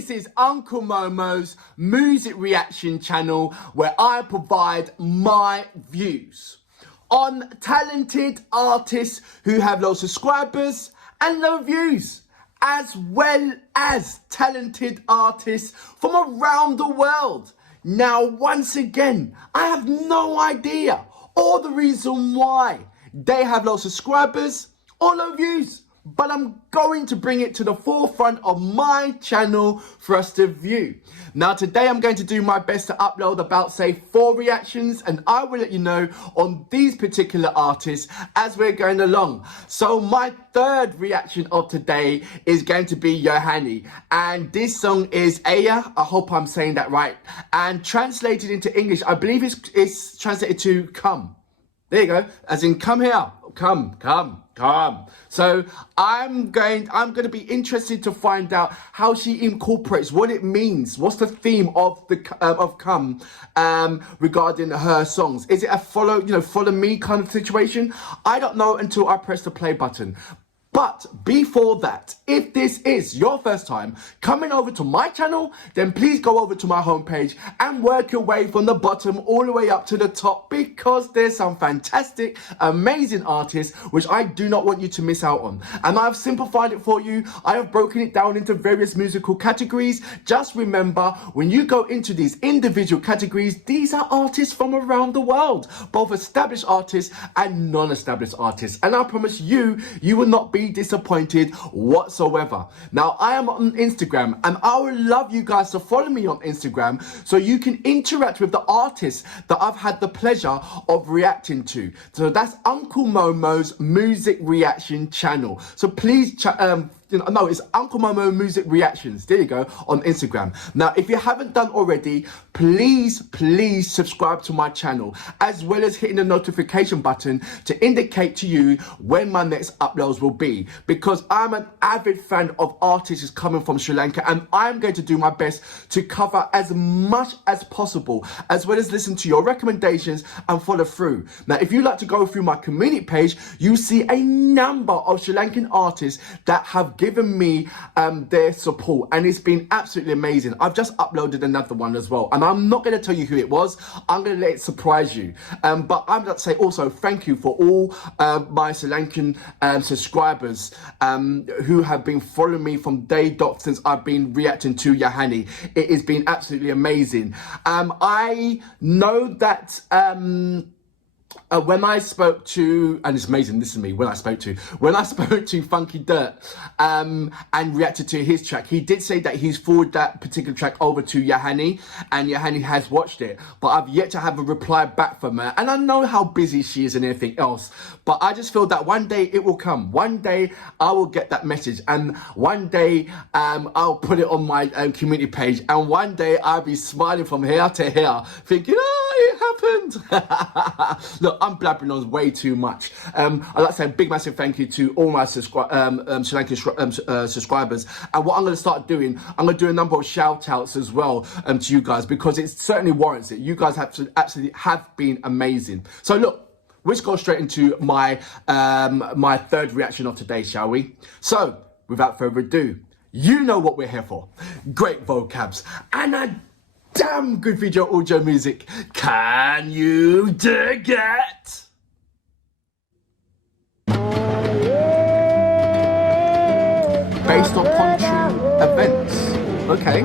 This is Uncle Momo's music reaction channel where I provide my views on talented artists who have low subscribers and low views, as well as talented artists from around the world. Now, once again, I have no idea or the reason why they have low subscribers or low views, but I'm going to bring it to the forefront of my channel for us to view. Now, today I'm going to do my best to upload about, say, 4 reactions, and I will let you know on these particular artists as we're going along. So my third reaction of today is going to be Yohani, and this song is Aaye. I hope I'm saying that right. And translated into English, I believe it's translated to come. There you go, as in come here, come. So I'm going to be interested to find out how she incorporates what it means. What's the theme of the come regarding her songs? Is it a follow me kind of situation? I don't know until I press the play button. But before that, if this is your first time coming over to my channel, then please go over to my homepage and work your way from the bottom all the way up to the top, because there's some fantastic, amazing artists which I do not want you to miss out on. And I've simplified it for you. I have broken it down into various musical categories. Just remember, when you go into these individual categories, these are artists from around the world, both established artists and non-established artists. And I promise you, you will not be disappointed whatsoever. Now, I am on Instagram, and I would love you guys to follow me on Instagram so you can interact with the artists that I've had the pleasure of reacting to. So that's Uncle Momo's music reaction channel. So please it's Uncle Momo Music Reactions. There you go, on Instagram. Now, if you haven't done already, please subscribe to my channel, as well as hitting the notification button to indicate to you when my next uploads will be, because I'm an avid fan of artists coming from Sri Lanka, and I'm going to do my best to cover as much as possible, as well as listen to your recommendations and follow through. Now, if you like to go through my community page, you see a number of Sri Lankan artists that have given me their support, and it's been absolutely amazing. I've just uploaded another one as well, and I'm not going to tell you who it was. I'm going to let it surprise you. But I'm going to say also thank you for all my Sri Lankan subscribers who have been following me from day dot since I've been reacting to Yohani. It has been absolutely amazing. I know that when I spoke to, and it's amazing, this is me, when I spoke to Funky Dirt and reacted to his track, he did say that he's forwarded that particular track over to Yohani, and Yohani has watched it, but I've yet to have a reply back from her, and I know how busy she is and everything else, but I just feel that one day it will come. One day I will get that message, and one day I'll put it on my community page, and one day I'll be smiling from here to here, thinking, oh, it happened. Look, I'm blabbering on way too much. I'd like to say a big massive thank you to all my Sri Lankan subscribers. And what I'm going to start doing, I'm going to do a number of shout outs as well to you guys, because it certainly warrants it. You guys absolutely have been amazing. So look, let's go straight into my my third reaction of today, shall we? So without further ado, you know what we're here for. Great vocabs and a damn good video audio music. Can you dig it? Based upon true events. Okay.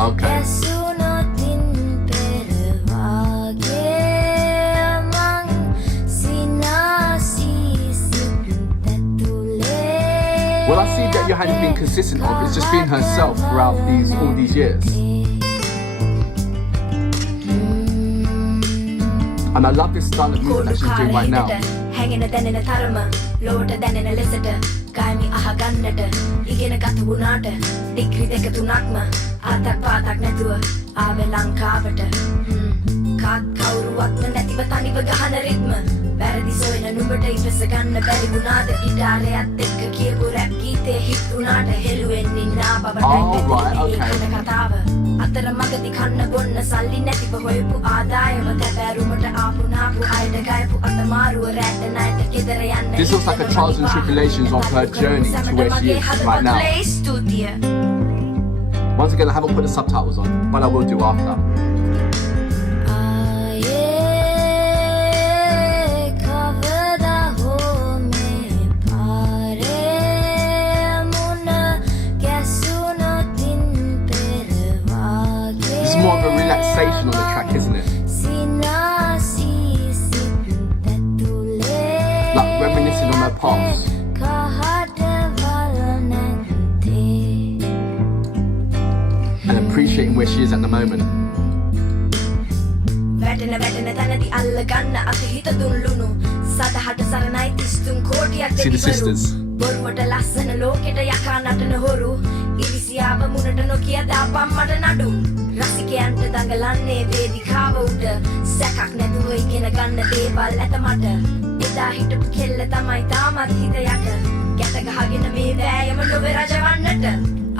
Okay. Well, I see that Yohani's been consistent of it's just been herself throughout all these years. And I love this style of music that she's doing right now. ගාමි අහගන්නට ඉගෙන ගත වුණාට degree දෙක තුනක්ම ආතක් පාතක් නැතුව ආවේ ලංකාවට කාත් කවුරුවත්ම නැතිව තනිව ගහන රිද්ම වැරදි සොයන නුඹට ඉවසගන්න බැරි වුණාද ගිටාරයත් එක්ක කියපු රැප් ගීතේ හිට් වුණාට හෙළුවෙන් ඉන්නා බබට කතාව අතර මගදී කන්න බොන්න සල්ලි නැතිව හොයපු ආදායම තැබෑරුමට ආපු නාපු අයට ගයපු අතමාරුව රැට නයිට ගෙදර යන්න This looks like a trials and tribulations of her journey to where she is right now. Once again, I haven't put the subtitles on, but I will do after. This is more of a relaxation on the track, isn't it? Like reminiscing on her past. And appreciating where she is at the moment. See the sisters. රසිකයන්ට දඟලන්නේ වේදිකාව උඩ සැකක් නැතුව ඉගෙන ගන්න දේවල් ඇත මට එදා හිටපු කෙල්ල තමයි තාමත් හිත යට ගැට ගහගෙන මේ වෑයම නොවේ රජවන්නට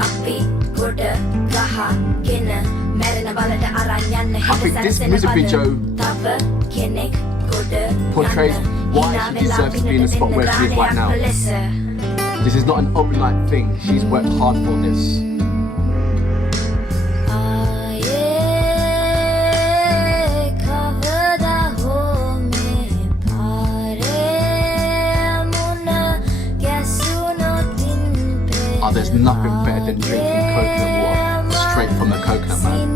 අපි ගොඩ ගහගෙන මැරෙන බලට අරන් යන්න I think this music video portrays why she deserves to be in the spot where she is right now. This is not an overnight thing. She's worked hard for this. There's nothing better than drinking coconut water straight from the coconut, man.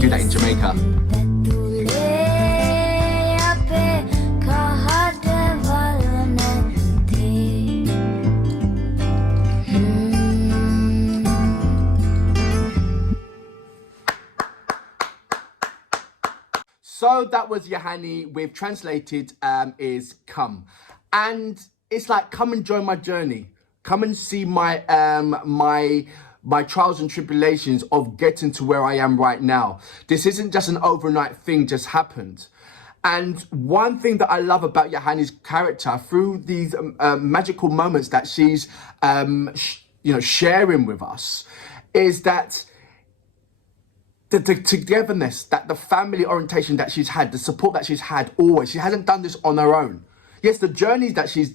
Do that in Jamaica. So that was Yohani with translated is come. And it's like, come and join my journey. Come and see my my trials and tribulations of getting to where I am right now. This isn't just an overnight thing just happened. And one thing that I love about Yohani's character through these magical moments that she's sharing with us is that the togetherness, that the family orientation that she's had, the support that she's had always. She hasn't done this on her own. Yes, the journeys that she's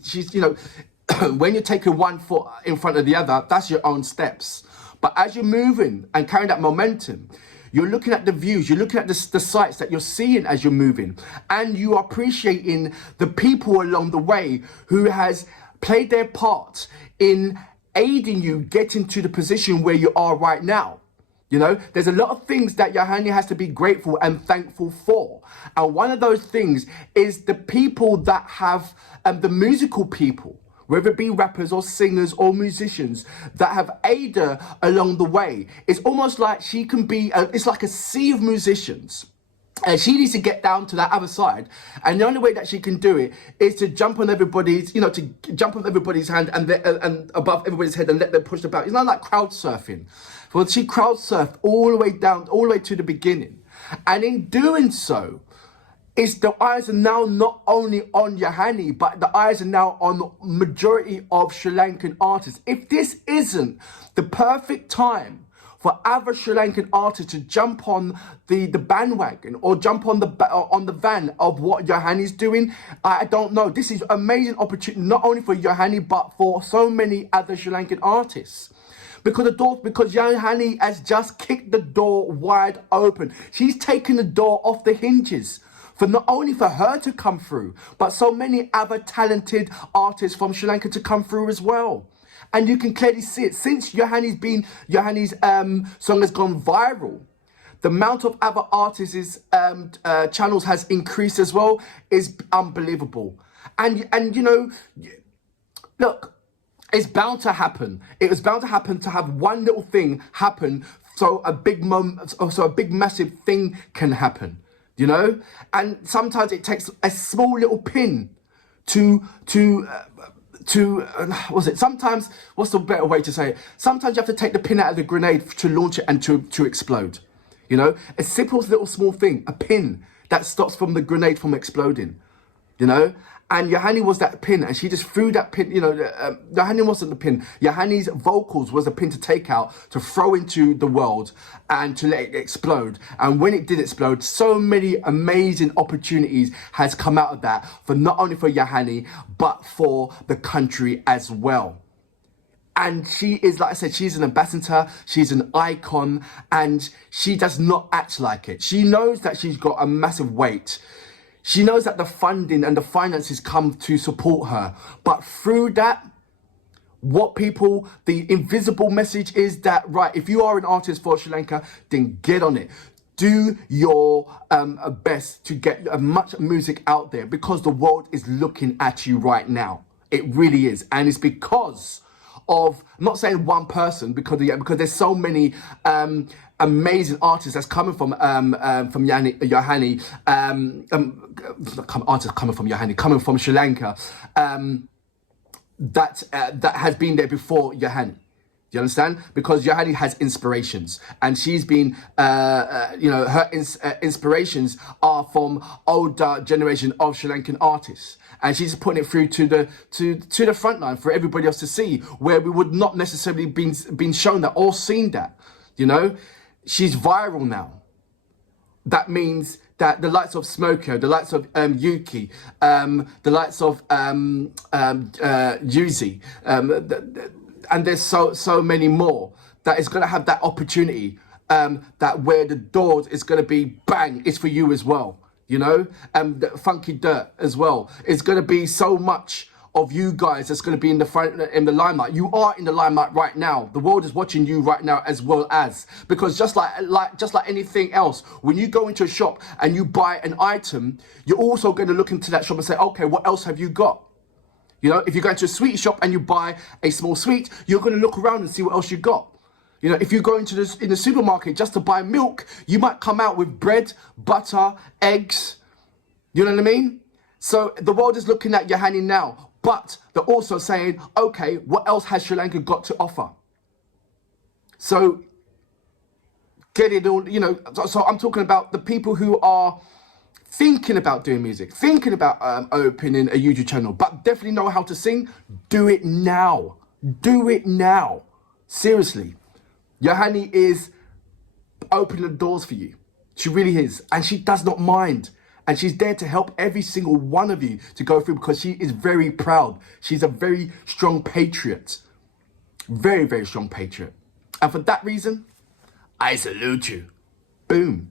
when you're taking one foot in front of the other, that's your own steps. But as you're moving and carrying that momentum, you're looking at the views, you're looking at the sights that you're seeing as you're moving, and you are appreciating the people along the way who has played their part in aiding you getting to the position where you are right now. You know, there's a lot of things that Yohani has to be grateful and thankful for. And one of those things is the people that have, the musical people, whether it be rappers or singers or musicians that have aided her along the way. It's almost like she can be, it's like a sea of musicians. And she needs to get down to that other side. And the only way that she can do it is to jump on everybody's, to jump on everybody's hand and above everybody's head and let them push about. It's not like crowd surfing. Well, she crowd surfed all the way down, all the way to the beginning. And in doing so, the eyes are now not only on Yohani, but the eyes are now on the majority of Sri Lankan artists. If this isn't the perfect time for other Sri Lankan artists to jump on the bandwagon or jump on the van of what Yohani's doing, I don't know. This is an amazing opportunity, not only for Yohani, but for so many other Sri Lankan artists. Because Yohani has just kicked the door wide open. She's taken the door off the hinges. For not only for her to come through, but so many other talented artists from Sri Lanka to come through as well. And you can clearly see it. Since Yohani's song has gone viral, the amount of other artists' channels has increased as well, is unbelievable. And look, it's bound to happen. It was bound to happen to have one little thing happen so a big massive thing can happen. And sometimes it takes a small little pin sometimes, what's the better way to say it? Sometimes you have to take the pin out of the grenade to launch it and to explode. You know, a simple little small thing, a pin that stops from the grenade from exploding, you know? And Yohani was that pin, and she just threw that pin, you know, Yohani wasn't the pin. Yohani's vocals was a pin to take out, to throw into the world, and to let it explode. And when it did explode, so many amazing opportunities has come out of that, for not only for Yohani, but for the country as well. And she is, like I said, she's an ambassador, she's an icon, and she does not act like it. She knows that she's got a massive weight. She knows that the funding and the finances come to support her. But through that, the invisible message is that, right, if you are an artist for Sri Lanka, then get on it. Do your best to get as much music out there, because the world is looking at you right now. It really is. And it's because of, I'm not saying one person, because there's so many amazing artists that's coming from Yohani, artists coming from Yohani, coming from Sri Lanka, that has been there before Yohani. Do you understand? Because Yohani has inspirations, and she's been, her inspirations are from older generation of Sri Lankan artists, and she's putting it through to the front line for everybody else to see, where we would not necessarily been shown that or seen that. You know, she's viral now. That means that the likes of Smoko, the likes of Yuki, the likes of Yuzi, and there's so many more, that is going to have that opportunity, that where the doors is going to be bang, it's for you as well, you know, the Funky Dirt as well. It's going to be so much of you guys that's going to be in the limelight. You are in the limelight right now. The world is watching you right now, as well as, because just like anything else, when you go into a shop and you buy an item, you're also going to look into that shop and say, okay, what else have you got? You know, if you go into a sweet shop and you buy a small sweet, you're going to look around and see what else you got. You know, if you go into in the supermarket just to buy milk, you might come out with bread, butter, eggs. You know what I mean? So the world is looking at Yohani now, but they're also saying, okay, what else has Sri Lanka got to offer? So get it all, you know, so I'm talking about the people who are thinking about doing music, thinking about opening a YouTube channel, but definitely know how to sing. Do it now. Do it now. Seriously. Yohani is opening the doors for you. She really is. And she does not mind. And she's there to help every single one of you to go through, because she is very proud. She's a very strong patriot. Very, very strong patriot. And for that reason, I salute you. Boom.